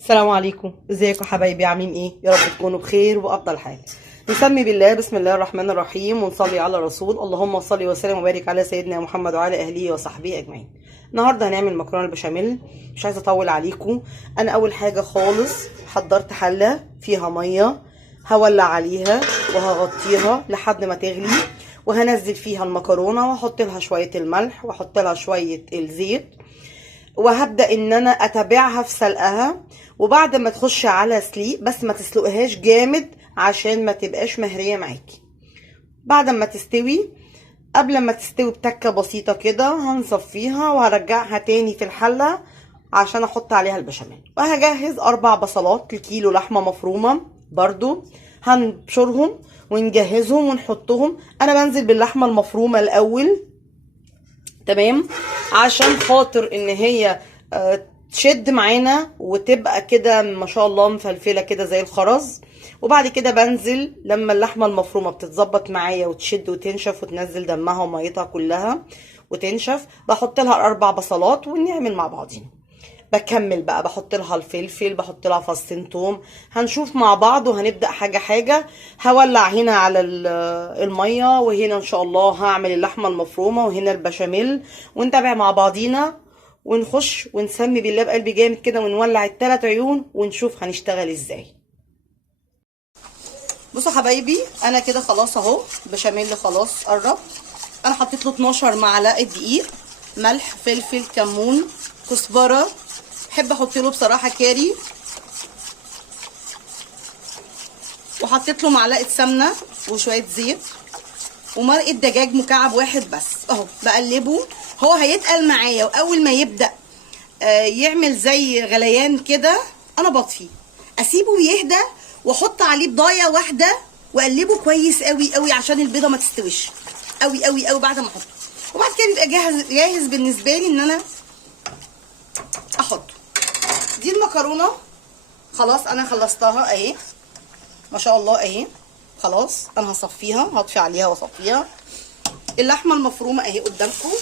السلام عليكم، ازيكم حبايبي؟ عاملين ايه؟ يا رب تكونوا بخير وافضل حال. نسمي بالله، بسم الله الرحمن الرحيم، ونصلي على الرسول. اللهم صل وسلم وبارك على سيدنا محمد وعلى اهله وصحبه اجمعين. النهارده هنعمل مكرونه البشاميل. مش عايزه اطول عليكم. انا اول حاجه خالص حضرت حله فيها ميه، هولع عليها وهغطيها لحد ما تغلي، وهنزل فيها المكرونه واحط لها شويه الملح واحط لها شويه الزيت، وهبدأ ان انا اتابعها في سلقها. وبعد ما تخش على سليق، بس ما تسلقهاش جامد عشان ما تبقاش مهرية معاكي. بعد ما تستوي، قبل ما تستوي بتكة بسيطة كده، هنصفيها وهرجعها تاني في الحلة عشان احط عليها البشاميل. وهجهز 4 بصلات لكيلو لحمة مفرومة برضو، هنبشرهم ونجهزهم ونحطهم. انا بنزل باللحمة المفرومة الاول، تمام، عشان خاطر ان هي تشد معانا وتبقى كده ما شاء الله مفلفله كده زي الخرز. وبعد كده بنزل لما اللحمه المفرومه بتتظبط معايا وتشد وتنشف وتنزل دمها وميتها كلها وتنشف، بحط لها ال4 بصلات ونعمل مع بعضين. بكمل بقى، بحط لها الفلفل، بحط لها فصين توم. هنشوف مع بعض وهنبدأ حاجة حاجة. هولع هنا على المية، وهنا ان شاء الله هعمل اللحمة المفرومة، وهنا البشاميل، ونتابع مع بعضينا ونخش ونسمي بالله بقلب جامد كده، ونولع ال3 عيون ونشوف هنشتغل ازاي. بصوا حبايبي، انا كده خلاص اهو بشاميل خلاص قرب. انا حطيت له 12 معلقة دقيق، ملح، فلفل، كمون، كزبرة، بحب احط له بصراحه كاري، وحطيت له معلقه سمنه وشويه زيت ومرقه دجاج مكعب واحد بس اهو. بقلبه، هو هيتقل معايا، واول ما يبدا يعمل زي غليان كده انا بطفي، اسيبه يهدى واحط عليه بضايه واحده واقلبه كويس قوي قوي عشان البيضه ما تستويش قوي قوي قوي بعد ما احطه. وبعد كده يبقى جاهز بالنسبه لي ان انا احطه. دي المكرونه خلاص انا خلصتها اهي، ما شاء الله اهي. خلاص انا هصفيها، هطفي عليها واصفيها. اللحمه المفرومه اهي قدامكم،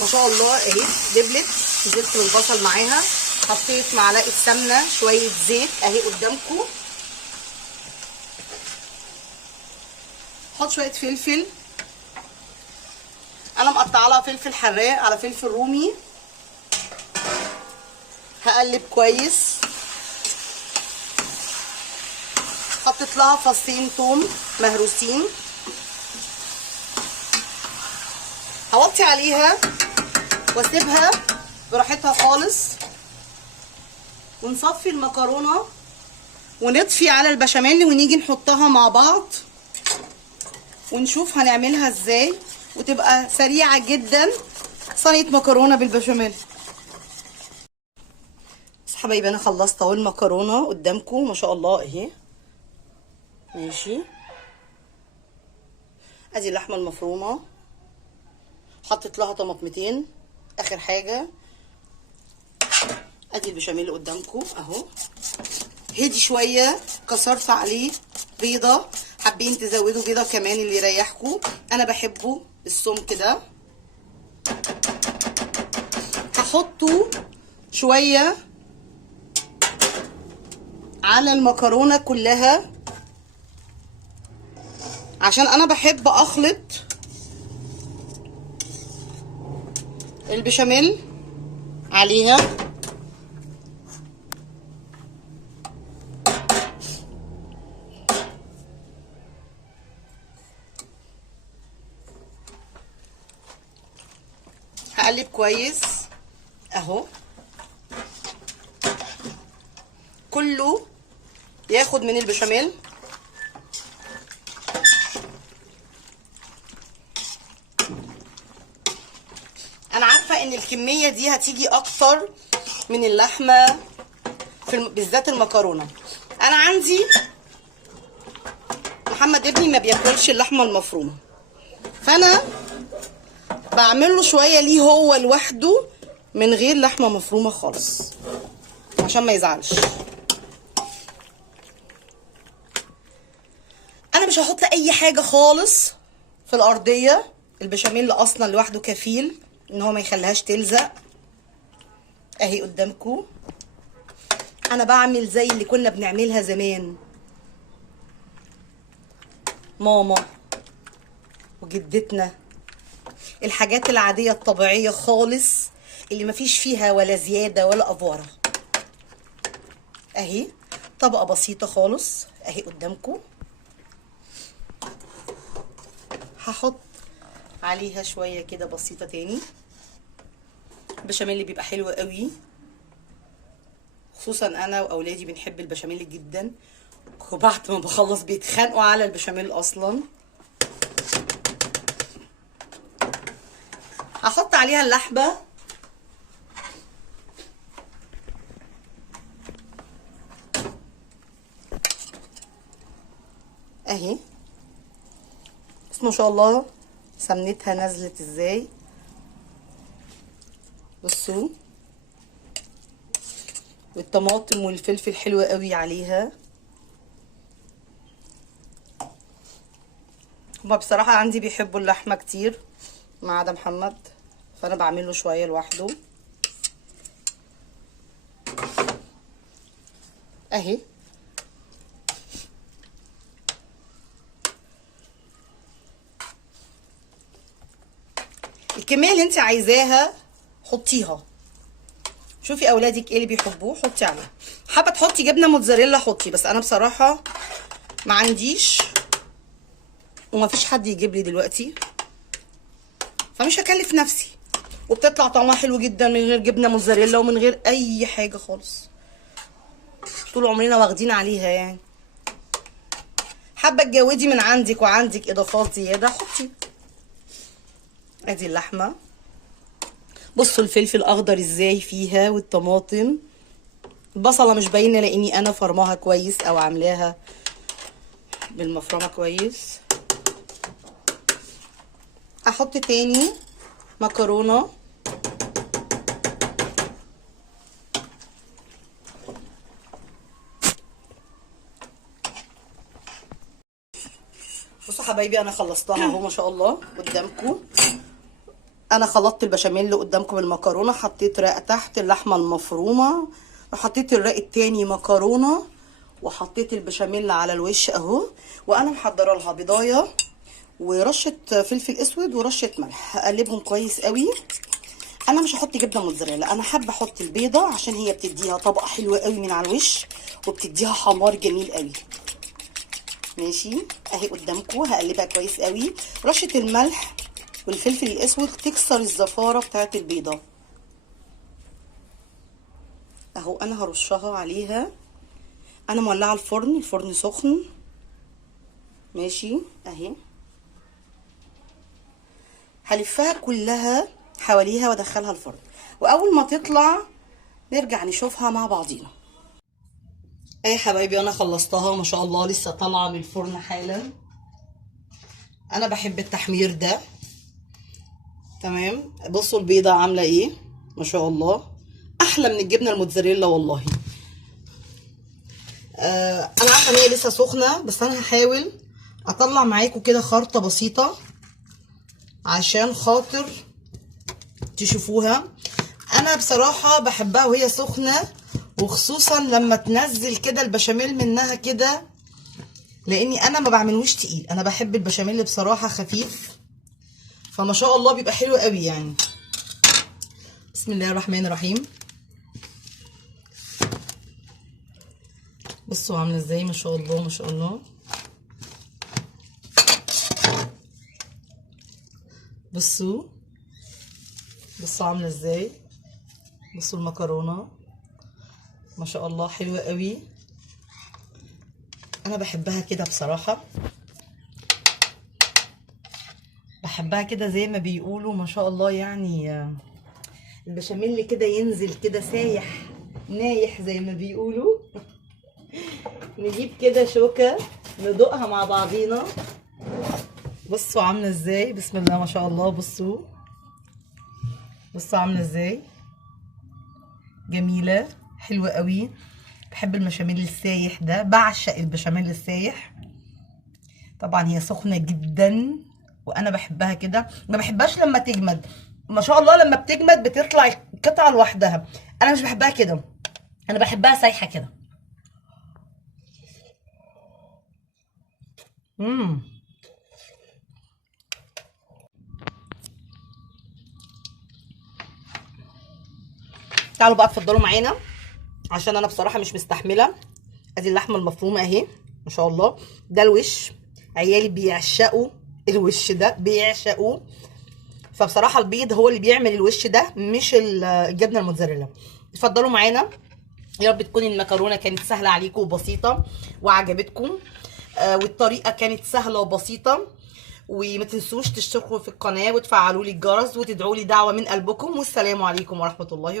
ما شاء الله اهي دبلت. نزلت بالبصل معاها، حطيت معلقه سمنه، شويه زيت اهي قدامكم. حط شويه فلفل، انا مقطعه لها فلفل حراق على فلفل رومي. هقلب كويس. حطيت لها فصين توم مهروسين. هوطي عليها واسيبها براحتها خالص، ونصفي المكرونه ونطفي على البشاميل ونيجي نحطها مع بعض ونشوف هنعملها ازاي، وتبقى سريعه جدا صينيه مكرونه بالبشاميل. بس حبايبي انا خلصت اهو المكرونه قدامكم، ما شاء الله اهي. ماشي، ادي اللحمه المفرومه، حطيت لها طماطمتين اخر حاجه. ادي البشاميل قدامكم اهو. هدي شويه، كسرت عليه بيضه، حابين تزودوا بيضه كمان اللي يريحكم، انا بحبه السمك ده. هحطه شويه على المكرونه كلها عشان انا بحب اخلط البشاميل عليها. هقلب كويس اهو، كله ياخد من البشاميل. انا عارفه ان الكميه دي هتيجي اكتر من اللحمه بالذات المكرونه. انا عندي محمد ابني ما بياكلش اللحمه المفرومه، فانا بعمل له شويه ليه هو لوحده من غير لحمه مفرومه خالص عشان ما يزعلش. انا مش هحط اي حاجه خالص في الارضيه، البشاميل اصلا لوحده كفيل ان هو ما يخليهاش تلزق اهي قدامكم. انا بعمل زي اللي كنا بنعملها زمان ماما وجدتنا، الحاجات العادية الطبيعية خالص اللي مفيش فيها ولا زيادة ولا افوره. اهي طبقة بسيطة خالص اهي قدامكم. هحط عليها شوية كده بسيطة تاني. البشاميل اللي بيبقى حلو قوي، خصوصا انا واولادي بنحب البشاميل جدا، وبعد ما بخلص بيتخانقوا على البشاميل اصلا. هحط عليها اللحمه اهي. بس ما شاء الله سمنتها نزلت ازاي، بصوا، والطماطم والفلفل حلوة قوي عليها. هما بصراحة عندي بيحبوا اللحمة كتير ما عدا محمد، فانا بعمله شوية لوحده اهي. الكمية اللي انت عايزاها حطيها، شوفي اولادك ايه اللي بيحبوه حطي عليه. حابه تحطي جبنه موتزاريلا حطي، بس انا بصراحه ما عنديش وما فيش حد يجيب لي دلوقتي، فمش هكلف نفسي، وبتطلع طعمها حلو جدا من غير جبنه موتزاريلا ومن غير اي حاجه خالص، طول عمرنا واخدين عليها يعني. حابه تجودي من عندك وعندك اضافات زياده حطي. ادي اللحمه، بصوا الفلفل الاخضر ازاي فيها والطماطم. البصله مش باينه لاني انا فرماها كويس او عاملاها بالمفرمه كويس. احط تاني مكرونه، بصوا حبايبي انا خلصتها اهو ما شاء الله قدامكم. انا خلطت البشاميل اللي قدامكم بالمكرونه، حطيت رق تحت اللحمه المفرومه، وحطيت الرق التاني مكرونه، وحطيت البشاميل على الوش اهو. وانا محضره لها بيضايه ورشه فلفل اسود ورشه ملح، هقلبهم كويس قوي. انا مش هحط جبنه موتزاريلا، انا حابه احط البيضه عشان هي بتديها طبقه حلوه قوي من على الوش وبتديها حمار جميل قوي. ماشي اهي قدامكم، هقلبها كويس قوي. رشه الملح والفلفل الاسود تكسر الزفاره بتاعت البيضه اهو. انا هرشها عليها. انا مولعه الفرن، الفرن سخن ماشي اهي. هلفها كلها حواليها وادخلها الفرن، واول ما تطلع نرجع نشوفها مع بعضينا. اي حبايبي انا خلصتها ما شاء الله، لسه طالعه من الفرن حالا. انا بحب التحمير ده تمام. بصوا البيضه عامله ايه ما شاء الله، احلى من الجبنه الموتزاريلا والله. انا عارفه ان هي لسه سخنه، بس انا هحاول اطلع معاكم كده خرطه بسيطه عشان خاطر تشوفوها. انا بصراحه بحبها وهي سخنه، وخصوصا لما تنزل كده البشاميل منها كده، لاني انا ما بعملوش تقيل، انا بحب البشاميل بصراحه خفيف، فما شاء الله بيبقى حلو قوي يعني. بسم الله الرحمن الرحيم. بصوا عامله ازاي ما شاء الله ما شاء الله. بصوا بصوا عامله ازاي، بصوا المكرونه ما شاء الله حلوه قوي. انا بحبها كده بصراحه، بحبها كده زي ما بيقولوا ما شاء الله يعني. البشاميل كده ينزل كده سايح نايح زي ما بيقولوا. نجيب كده شوكه ندوقها مع بعضينا. بصوا عامله ازاي، بسم الله ما شاء الله. بصوا بصوا عامله ازاي، جميله حلوه قوي. بحب البشاميل السايح ده، بعشق البشاميل السايح. طبعا هي سخنه جدا وانا بحبها كده، ما بحبهاش لما تجمد. ما شاء الله لما بتجمد بتطلع القطعه لوحدها، انا مش بحبها كده. انا بحبها سايحه كده. امم تعالوا بقى اتفضلوا معانا، عشان انا بصراحه مش مستحمله. ادي اللحمه المفرومه اهي، ما شاء الله. ده الوش، عيالي بيعشقوا الوش ده، بيعشقوه. فبصراحه البيض هو اللي بيعمل الوش ده، مش الجبنه الموتزاريلا. اتفضلوا معانا. يا رب تكون المكرونه كانت سهله عليكم وبسيطه وعجبتكم، والطريقه كانت سهله وبسيطه. وما تنسوش تشتركوا في القناه وتفعلوا لي الجرس وتدعوا لي دعوه من قلبكم. والسلام عليكم ورحمه الله وبركاته.